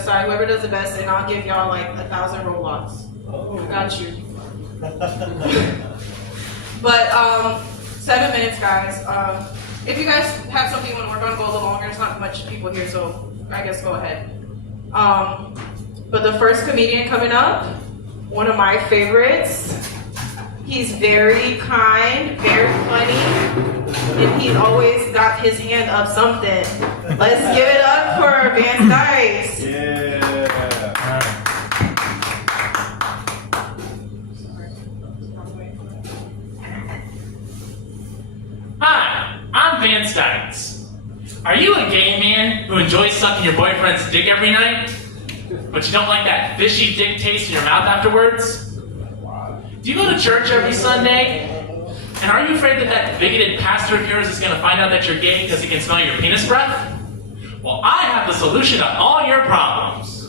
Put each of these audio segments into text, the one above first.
Sorry, whoever does the best, and I'll give y'all like 1,000 Roblox. Oh. Got you. But 7 minutes, guys. If you guys have something you want to work on, go a little longer. There's not much people here, so I guess go ahead. But the first comedian coming up, one of my favorites. He's very kind, very funny, and he's always got his hand up something. Let's give it up for Vance Dykes. Yeah. Hi, I'm Vance Dykes. Are you a gay man who enjoys sucking your boyfriend's dick every night, but you don't like that fishy dick taste in your mouth afterwards? Do you go to church every Sunday? And are you afraid that that bigoted pastor of yours is going to find out that you're gay because he can smell your penis breath? Well, I have the solution to all your problems.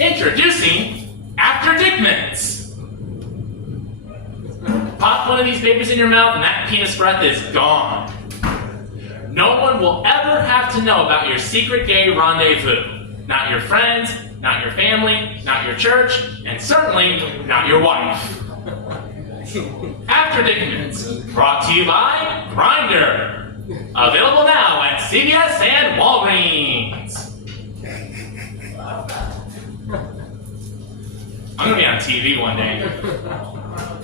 Introducing After Dick Minutes. Pop one of these babies in your mouth and that penis breath is gone. No one will ever have to know about your secret gay rendezvous. Not your friends, not your family, not your church, and certainly not your wife. After Dick Minutes, brought to you by Grindr. Available now at CVS and Walgreens. I'm gonna be on TV one day.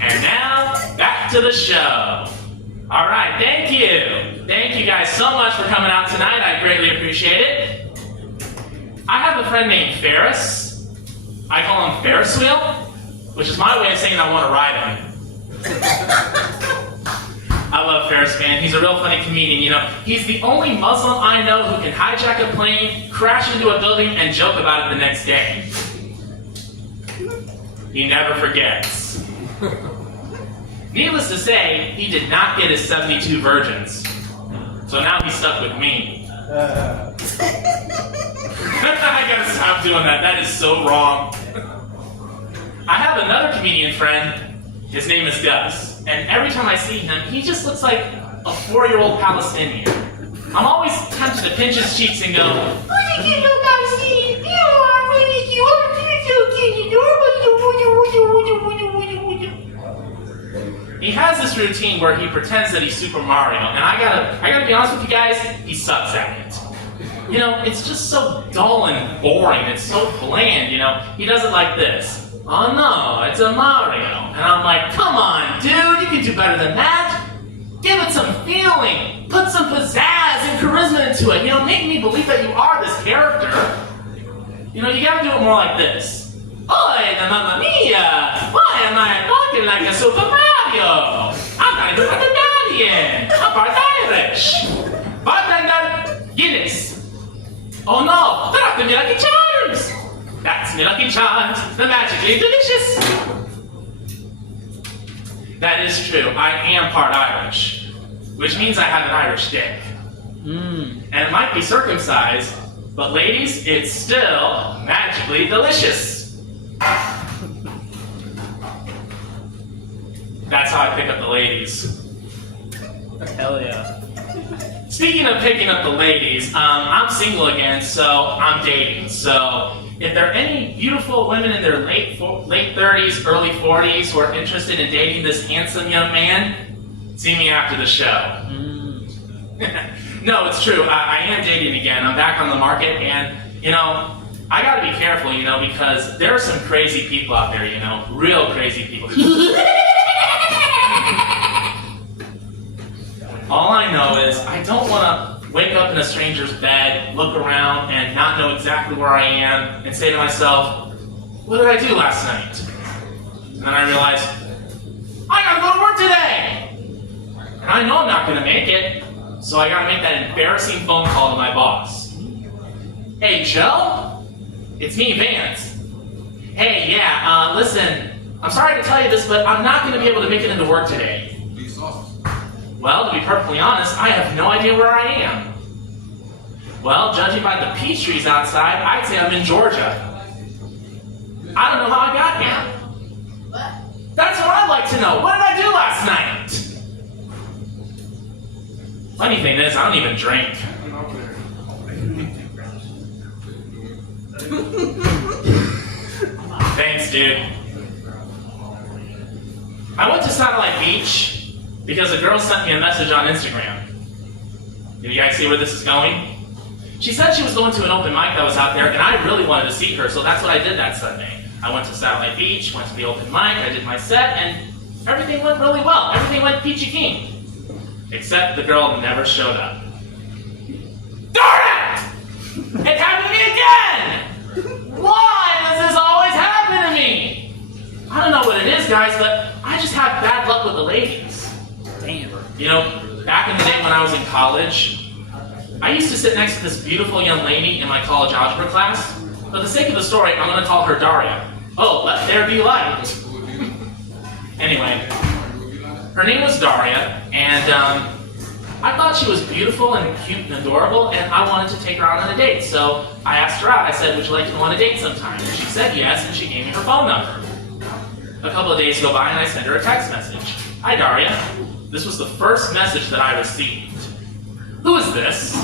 And now, back to the show. All right, thank you. Thank you guys so much for coming out tonight. I greatly appreciate it. I have a friend named Ferris. I call him Ferris Wheel, which is my way of saying I want to ride him. I love Ferris, man. He's a real funny comedian, you know. He's the only Muslim I know who can hijack a plane, crash into a building, and joke about it the next day. He never forgets. Needless to say, he did not get his 72 virgins. So now he's stuck with me. I gotta stop doing that. That is so wrong. I have another comedian friend. His name is Gus. And every time I see him, he just looks like a 4-year-old Palestinian. I'm always tempted to pinch his cheeks and go, he has this routine where he pretends that he's Super Mario, and I gotta be honest with you guys, he sucks at it. You know, it's just so dull and boring, it's so bland, you know. He does it like this. Oh no, it's a Mario. And I'm like, come on, dude, you can do better than that. Give it some feeling. Put some pizzazz and charisma into it. You know, make me believe that you are this character. You know, you gotta do it more like this. Oi, the mamma mia! Why am I talking like a Super Mario? I'm not even an Italian. I'm part Irish. Bartender, Guinness. Oh no, they're not the Lucky Charms. That's the Lucky Charms, the magically delicious. That is true. I am part Irish, which means I have an Irish dick. And it might be circumcised, but ladies, it's still magically delicious. That's how I pick up the ladies. Hell yeah. Speaking of picking up the ladies, I'm single again, so I'm dating. So if there are any beautiful women in their late 30s, early 40s who are interested in dating this handsome young man, see me after the show. No, it's true. I am dating again. I'm back on the market, and, you know, I gotta be careful, you know, because there are some crazy people out there, you know, real crazy people. All I know is I don't want to wake up in a stranger's bed, look around, and not know exactly where I am, and say to myself, what did I do last night? And then I realize, I gotta go to work today! And I know I'm not gonna make it, so I gotta make that embarrassing phone call to my boss. Hey, Joe? It's me, Vance. Hey, yeah, listen, I'm sorry to tell you this, but I'm not gonna be able to make it into work today. Well, to be perfectly honest, I have no idea where I am. Well, judging by the peach trees outside, I'd say I'm in Georgia. I don't know how I got here. What? That's what I'd like to know. What did I do last night? Funny thing is, I don't even drink. Thanks, dude. I went to Satellite Beach because a girl sent me a message on Instagram. Did you guys see where this is going? She said she was going to an open mic that was out there, and I really wanted to see her, so that's what I did that Sunday. I went to Satellite Beach, went to the open mic, I did my set, and everything went really well. Everything went peachy keen. Except the girl never showed up. Darn it! It happened to me again! Why does this always happen to me? I don't know what it is, guys, but I just have bad luck with the ladies. Damn. You know, back in the day when I was in college, I used to sit next to this beautiful young lady in my college algebra class. For the sake of the story, I'm going to call her Daria. Oh, let there be light. Anyway, her name was Daria, and I thought she was beautiful and cute and adorable, and I wanted to take her out on a date. So I asked her out. I said, would you like to go on a date sometime? And she said yes, and she gave me her phone number. A couple of days go by, and I sent her a text message. Hi, Daria. This was the first message that I received. Who is this?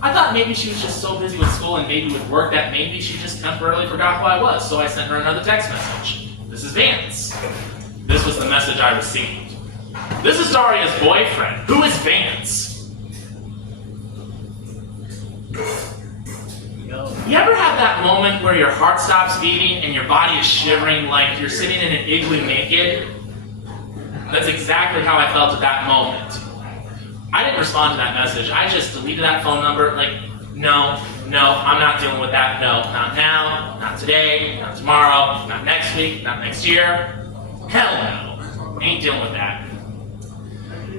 I thought maybe she was just so busy with school and maybe with work that maybe she just temporarily forgot who I was, so I sent her another text message. This is Vance. This was the message I received. This is Daria's boyfriend. Who is Vance? You ever have that moment where your heart stops beating and your body is shivering like you're sitting in an igloo naked? That's exactly how I felt at that moment. I didn't respond to that message. I just deleted that phone number. Like, no, I'm not dealing with that. No, not now, not today, not tomorrow, not next week, not next year. Hell no. Ain't dealing with that.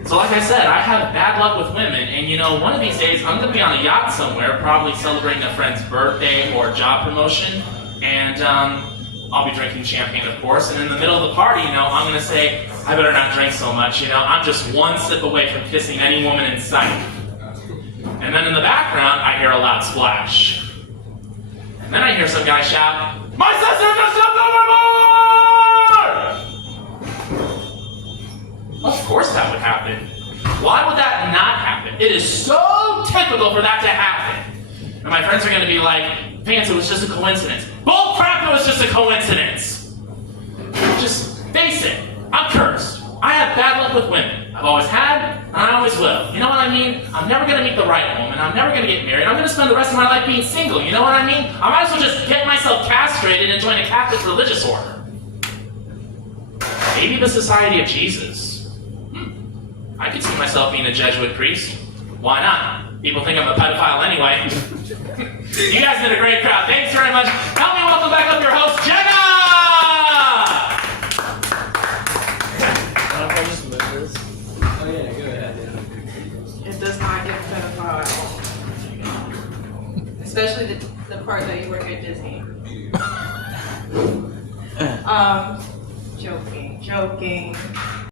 So like I said, I have bad luck with women, and you know, one of these days I'm going to be on a yacht somewhere, probably celebrating a friend's birthday or job promotion, and I'll be drinking champagne, of course, and in the middle of the party, you know, I'm going to say, I better not drink so much, you know, I'm just one sip away from kissing any woman in sight. And then in the background, I hear a loud splash. And then I hear some guy shout, my sister just jumped overboard! Of course that would happen. Why would that not happen? It is so typical for that to happen. And my friends are going to be like, Vance, it was just a coincidence. Bull crap, it was just a coincidence. Just face it, I'm cursed. I have bad luck with women. I've always had, and I always will. You know what I mean? I'm never going to meet the right woman. I'm never going to get married. I'm going to spend the rest of my life being single. You know what I mean? I might as well just get myself castrated and join a Catholic religious order. Maybe the Society of Jesus. I could see myself being a Jesuit priest. Why not? People think I'm a pedophile anyway. You guys did a great crowd. Thanks very much. Help me welcome back up your host, Jenna! If I just move this? Oh yeah, go ahead. It does not get pedophile at all. Especially the part that you work at Disney. Joking.